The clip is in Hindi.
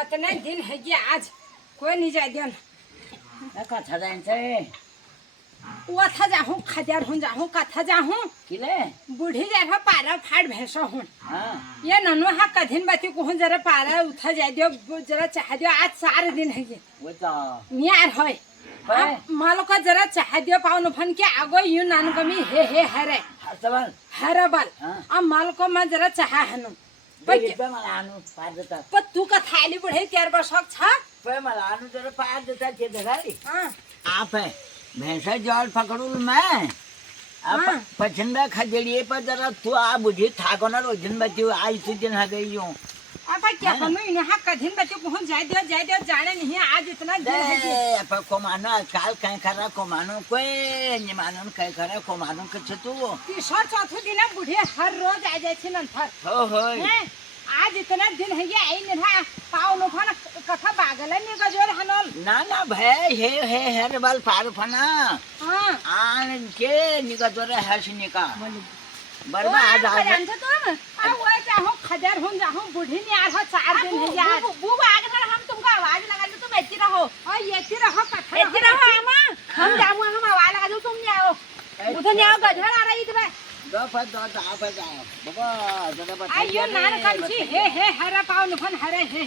कतने दिन है ये आज कोई नहीं जाए दिया ना कथा जाइन्छ वो था जाहूँ खजर हूँ जाहूँ कथा जाहूँ किले बूढ़ी जरा पारा फाड़ भैंसो हूँ हाँ ये ननु हाँ कठिन बाती को हूँ जरा पारा उठा जाए दियो जरा चाह दियो आज सारे दिन है ये वो त नियार है मालो का जरा चाह दियो पाउन फन के आगो यूं नान कमी हे हरे हर्षबल हरबल हाँ। अब माल को मैं जरा चाह हनु पे मलाई आनु पार देता पर तू का थाली बुढ़े त्यार बसक छ पे मलाई आनु जरा पार देता के देखाली हाँ आप है भैंसा जल पकड़ूल मैं अब हाँ। पछंदा खजड़िए पर जरा तू आ बुझी थाको ना रोजन बच्ची आज तू दिन आ गई हूँ अब क्या करूँ इन्हें कठिन बच्चे पहुँच जाए दियो जाने नहीं आज इतना दिन है कि दे को मानो आजकल कहीं खरा को मानो कोई नहीं मानो कहीं खरा को मानो कुछ तू तीसरा चौथे दिन बुढ़े हर रोज आ जाए छे नंतर हो हैं? आज इतना दिन है ये आई नहीं पाव नो फन कथा बागल नहीं गजोर हनल ना भाई हे हर बाल पार फना हाँ आन के निका तोरे हर्ष निका बरबा आज आज जानते तुम अब वो चाहो खजर हूँ जाहूँ बूढ़ी नहीं आ रहा 4 दिन है यार बुब आगे थोड़ा हम तुमको आवाज लगा दो तुम ऐसी रहो और ये फिर रहो कथा ऐसी रहो आमा हम जाऊँ हम आवाज लगा दो तुम नहीं आओ उधर नहीं आओ गधर आ रही तुम्हें दो पर दो आप जाओ बाबा जरा बता आयो नान कंची हे हरा पाव नुफन हरे हे